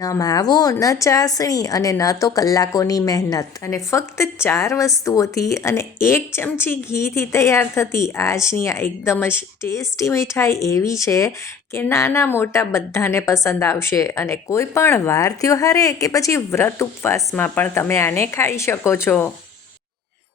ન માવો ન ચાસણી અને ન તો કલાકોની મહેનત અને ફક્ત 4 વસ્તુઓથી અને 1 ચમચી ઘીથી તૈયાર થતી આજની આ એકદમ જ ટેસ્ટી મીઠાઈ એવી છે કે નાના મોટા બધાને પસંદ આવશે અને કોઈ પણ વાર ત્યોહારે કે પછી વ્રત ઉપવાસમાં પણ તમે આને ખાઈ શકો છો.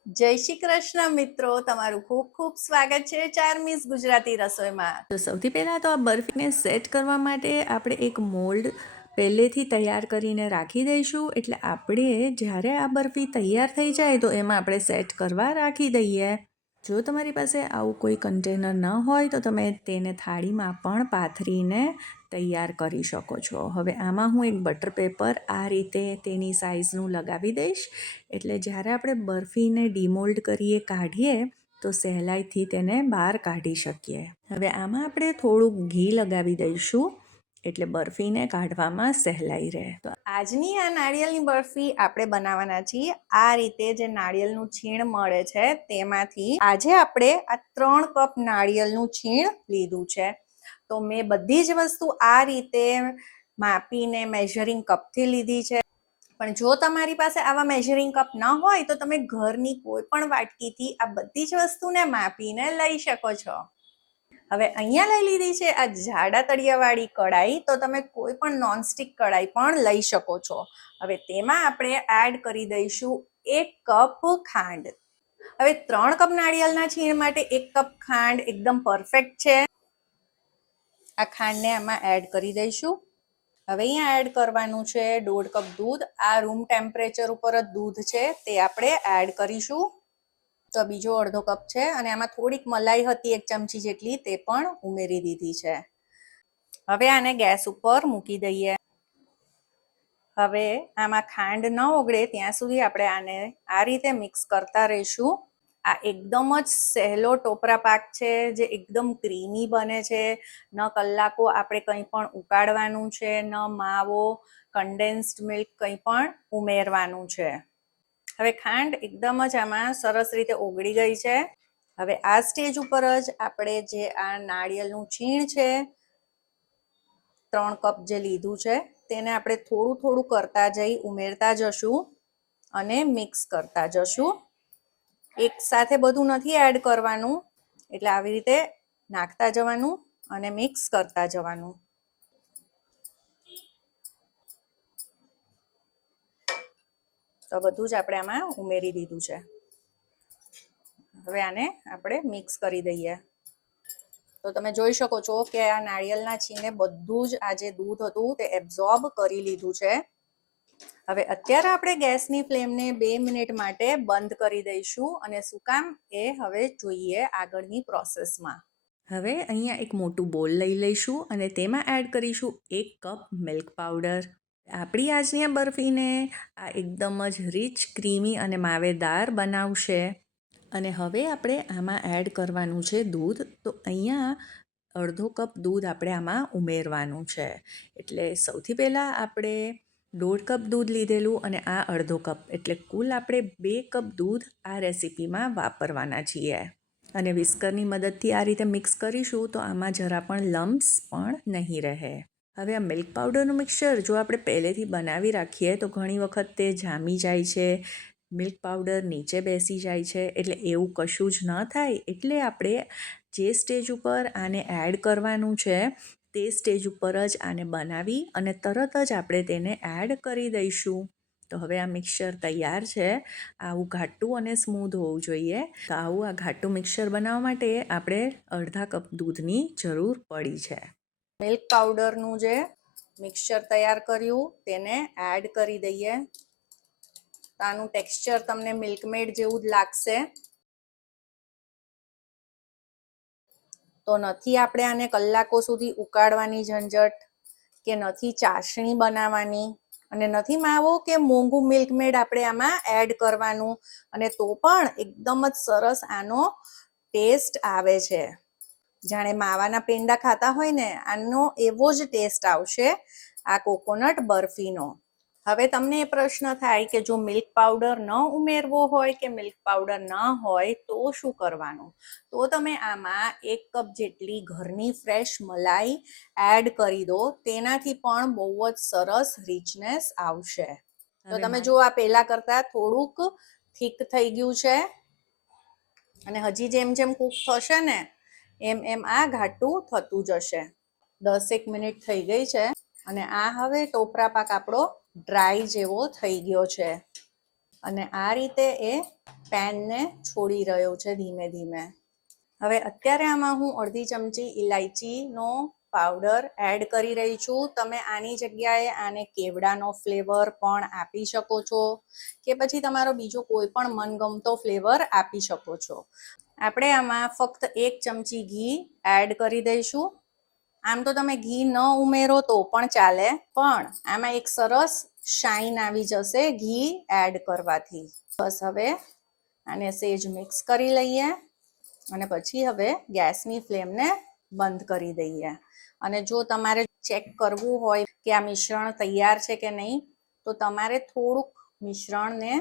જય શ્રી કૃષ્ણ મિત્રો, તમારું ખૂબ ખૂબ સ્વાગત છે ચાર્મીસ ગુજરાતી રસોઈમાં. તો સૌથી પહેલાં તો આ બરફીને સેટ કરવા માટે આપણે એક મોલ્ડ પહેલેથી તૈયાર કરીને રાખી દઈશું, એટલે આપણે જ્યારે આ બરફી તૈયાર થઈ જાય તો એમાં આપણે સેટ કરવા રાખી દઈએ. જો તમારી પાસે આવું કોઈ કન્ટેનર ન હોય તો તમે તેને થાળીમાં પણ પાથરીને તૈયાર કરી શકો છો. હવે આમાં હું એક બટર પેપર આ રીતે તેની સાઇઝનું લગાવી દઈશ, એટલે જ્યારે આપણે બરફીને ડીમોલ્ડ કરીએ કાઢીએ તો સહેલાઈથી તેને બહાર કાઢી શકીએ. હવે આમાં આપણે થોડુંક ઘી લગાવી દઈશું એટલે બરફીને કાઢવામાં સહેલાઈ રહે. તો આજની આ નાળિયેરની બરફી આપણે બનાવવાના છીએ આ રીતે. જે નાળિયેરનું છીણ મળે છે તેમાંથી આજે આપણે આ 3 કપ નાળિયેરનું છીણ લીધું છે. તો મેં બધી જ વસ્તુ આ રીતે માપીને મેઝરિંગ કપથી લીધી છે. પણ જો તમારી પાસે આવા મેઝરિંગ કપ ન હોય તો તમે ઘરની કોઈ પણ વાટકીથી આ બધી જ વસ્તુને માપીને લઈ શકો છો. હવે અહીંયા લઈ લીધી છે આ જાડા તળિયાવાળી કડાઈ, તો તમે કોઈ પણ નોનસ્ટિક કડાઈ પણ લઈ શકો છો. હવે તેમાં આપણે એડ કરી દઈશું 1 કપ ખાંડ. હવે 3 કપ નાળિયેરના છીણ માટે 1 કપ ખાંડ એકદમ પરફેક્ટ છે. આ ખાંડને આમાં એડ કરી દઈશું. હવે અહીંયા એડ કરવાનું છે 1.5 કપ દૂધ. આ રૂમ ટેમ્પરેચર ઉપર જ દૂધ છે તે આપણે એડ કરીશું. તો બીજો અડધો કપ છે અને આમાં થોડીક મલાઈ હતી 1 ચમચી જેટલી, તે પણ ઉમેરી દીધી છે. હવે આને ગેસ ઉપર મૂકી દઈએ. હવે આમાં ખાંડ ન ઓગળે ત્યાં સુધી આપણે આને આ રીતે મિક્સ કરતા રહીશું. આ એકદમ જ સહેલો ટોપરા પાક છે જે એકદમ ક્રીમી બને છે. ન કલાકો આપણે કંઈ પણ ઉકાળવાનું છે, ન માવો, કન્ડેન્સ્ડ મિલ્ક કંઈ પણ ઉમેરવાનું છે. હવે ખાંડ એકદમ જ આમાં સરસ રીતે ઓગળી ગઈ છે. હવે આ સ્ટેજ ઉપર જ આપણે જે આ નાળિયેરનું છીણ છે 3 કપ જે લીધું છે તેને આપણે થોડું થોડું કરતા જઈ ઉમેરતા જશું અને મિક્સ કરતા જશું. એક સાથે બધું નથી એડ કરવાનું, એટલે આવી રીતે નાખતા જવાનું અને મિક્સ કરતા જવાનું. તો બધું જ આપણે આમાં ઉમેરી દીધું છે. હવે આને આપણે મિક્સ કરી દઈએ. તો તમે જોઈ શકો છો કે આ નાળિયેરના છીણે બધું જ આ જે દૂધ હતું તે એબ્ઝોર્બ કરી લીધું છે. હવે અત્યારે આપણે ગેસની ફ્લેમને 2 મિનિટ માટે બંધ કરી દઈશું અને શું કામ એ હવે જોઈએ આગળની પ્રોસેસમાં. હવે અહીંયા એક મોટું બોલ લઈ લઈશું અને તેમાં એડ કરીશું 1 કપ મિલ્ક પાવડર. આપણી આજની આ બરફીને આ એકદમ જ રીચ, ક્રીમી અને માવેદાર બનાવશે. અને હવે આપણે આમાં એડ કરવાનું છે દૂધ. તો અહીંયા અડધો કપ દૂધ આપણે આમાં ઉમેરવાનું છે. એટલે સૌથી પહેલાં આપણે 1.5 કપ દૂધ લીધેલું અને આ અડધો કપ, એટલે કુલ આપણે 2 કપ દૂધ આ રેસીપીમાં વાપરવાના છીએ. અને વિસ્કરની મદદથી આ રીતે મિક્સ કરીશું તો આમાં જરા પણ લમ્સ પણ નહીં રહે. હવે આ મિલ્ક પાવડરનું મિક્સર જો આપણે પહેલેથી બનાવી રાખીએ તો ઘણી વખત તે જામી જાય છે, મિલ્ક પાવડર નીચે બેસી જાય છે. એટલે એવું કશું જ ન થાય, એટલે આપણે જે સ્ટેજ ઉપર આને એડ કરવાનું છે તે સ્ટેજ ઉપર જ આને બનાવી અને તરત જ આપણે તેને એડ કરી દઈશું. તો હવે આ મિક્સર તૈયાર છે. આવું ઘાટું અને સ્મૂધ હોવું જોઈએ. તો આવું આ ઘાટું મિક્સર બનાવવા માટે આપણે અડધા કપ દૂધની જરૂર પડી છે. મિલ્ક પાવડરનું જે મિક્સર તૈયાર કર્યું તેને એડ કરી દઈએ. તો આનું ટેક્સચર તમને મિલ્કમેડ જેવું જ લાગશે. તો નથી આપણે આને કલાકો સુધી ઉકાળવાની ઝંઝટ, કે નથી ચાસણી બનાવવાની, અને નથી માવો કે મોંઘું મિલ્કમેડ આપણે આમાં એડ કરવાનું. અને તો પણ એકદમ જ સરસ આનો ટેસ્ટ આવે છે. જાણે માવાના પેંડા ખાતા હોય ને, આનો એવો જ ટેસ્ટ આવશે આ કોકોનટ બરફીનો. હવે તમને એ પ્રશ્ન થાય કે જો મિલ્ક પાવડર ન ઉમેરવો હોય કે મિલ્ક પાવડર ન હોય તો શું કરવાનું? તો તમે આમાં 1 કપ જેટલી ઘરની ફ્રેશ મલાઈ એડ કરી દો, તેનાથી પણ બહુ જ સરસ રીચનેસ આવશે. તો તમે જો આ પહેલા કરતા થોડુંક થીક થઈ ગયું છે અને હજી જેમ જેમ કૂક થશે ને એમ આ ઘાટું થતું જશે. 10 મિનિટ થઈ ગઈ છે અને આ હવે ટોપરા પાક આપણો ડ્રાય જેવો થઈ ગયો છે અને આ રીતે એ પેનને છોડી રહ્યો છે ધીમે ધીમે. હવે અત્યારે આમાં હું અડધી ચમચી ઇલાયચીનો પાવડર એડ કરી રહી છું. તમે આની જગ્યાએ આને કેવડાનો ફ્લેવર પણ આપી શકો છો કે પછી તમારો બીજો કોઈ પણ મનગમતો ફ્લેવર આપી શકો છો. આપણે આમાં ફક્ત 1 ચમચી ઘી એડ કરી દઈશું. આમ તો તમે ઘી ન ઉમેરો તો પણ ચાલે, પણ આમાં એક સરસ શાઇન આવી જશે ઘી એડ કરવાથી. બસ હવે આને સેજ મિક્સ કરી લઈએ અને પછી હવે ગેસની ફ્લેમને બંધ કરી દઈએ. અને જો તમારે ચેક કરવું હોય કે આ મિશ્રણ તૈયાર છે કે નહીં, તો તમારે થોડુંક મિશ્રણને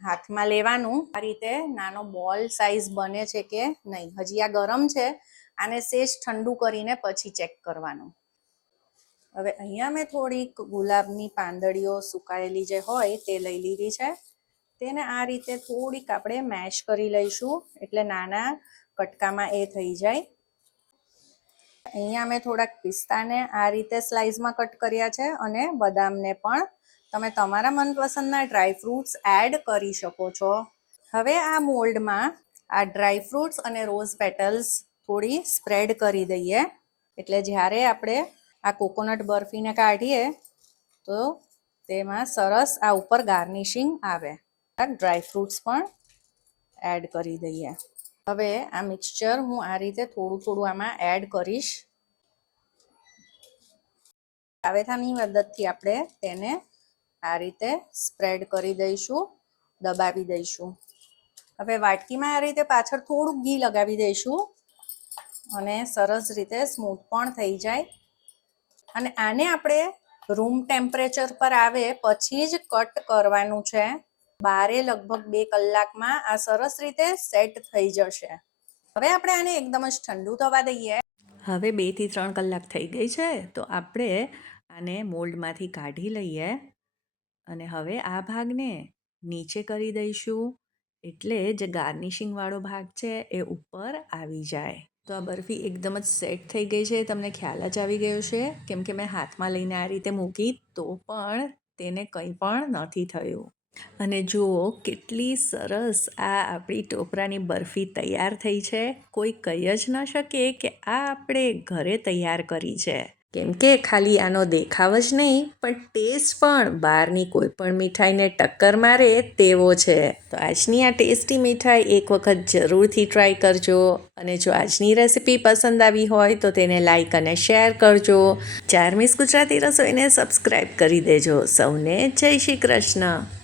હાથમાં લેવાનું. આ રીતે નાનો બોલ સાઈઝ બને છે કે નહીં. હજી આ ગરમ છે, આને સેજ ઠંડુ કરીને પછી ચેક કરવાનું. હવે અહીંયા મેં થોડીક ગુલાબની પાંદડીઓ સુકાયેલી જે હોય તે લઈ લીધી છે. તેને આ રીતે થોડીક આપણે મેશ કરી લઈશું એટલે નાના કટકામાં એ થઈ જાય. અહીંયા મેં થોડાક પિસ્તાને આ રીતે સ્લાઇસમાં કટ કર્યા છે અને બદામને પણ તમે તમારા મનપસંદના ડ્રાય ફ્રૂટ્સ એડ કરી શકો છો. હવે આ મોલ્ડમાં આ ડ્રાય ફ્રૂટ્સ અને રોઝ પેટલ્સ થોડી સ્પ્રેડ કરી દઈએ એટલે જ્યારે આપણે આ કોકોનટ બરફીને કાઢીએ તો તેમાં સરસ આ ઉપર ગાર્નિશિંગ આવે. ડ્રાય ફ્રૂટ્સ પણ એડ કરી દઈએ. હવે આ મિક્સચર હું આ રીતે થોડું થોડું આમાં એડ કરીશ. તાવેથાની મદદથી આપણે તેને આ રીતે સ્પ્રેડ કરી દઈશું, દબાવી દઈશું. હવે વાટકીમાં આ રીતે પાછળ થોડુંક ઘી લગાવી દઈશું અને સરસ રીતે સ્મૂથ પણ થઈ જાય. અને આને આપણે રૂમ ટેમ્પરેચર પર આવે પછી જ કટ કરવાનું છે. બારે લગભગ 2 કલાકમાં આ સરસ રીતે સેટ થઈ જશે. હવે આપણે આને એકદમ જ ઠંડુ થવા દઈએ. હવે 2 થી 3 કલાક થઈ ગઈ છે તો આપણે આને મોલ્ડમાંથી કાઢી લઈએ અને હવે આ ભાગને નીચે કરી દઈશું એટલે જે ગાર્નિશિંગ વાળો ભાગ છે એ ઉપર આવી જાય. તો આ બરફી એકદમ જ સેટ થઈ ગઈ છે, તમને ખ્યાલ જ આવી ગયો છે કેમ કે મેં હાથમાં લઈને આ રીતે મૂકી તો પણ તેને કંઈ પણ નથી થયું. અને જુઓ કેટલી સરસ આ આપણી ટોપરાની બરફી તૈયાર થઈ છે. કોઈ કહી જ ન શકે કે આ આપણે ઘરે તૈયાર કરી છે, કેમ કે ખાલી આનો દેખાવ જ નહીં પણ ટેસ્ટ પણ બહારની કોઈ પણ મીઠાઈને ટક્કર મારે તેવો છે. તો આજની આ ટેસ્ટી મીઠાઈ એક વખત જરૂરથી ટ્રાય કરજો. અને જો આજની રેસિપી પસંદ આવી હોય તો તેને લાઈક અને શેર કરજો. ચારમીસ ગુજરાતી રસોઈને સબસ્ક્રાઈબ કરી દેજો. સૌને જય શ્રી કૃષ્ણ.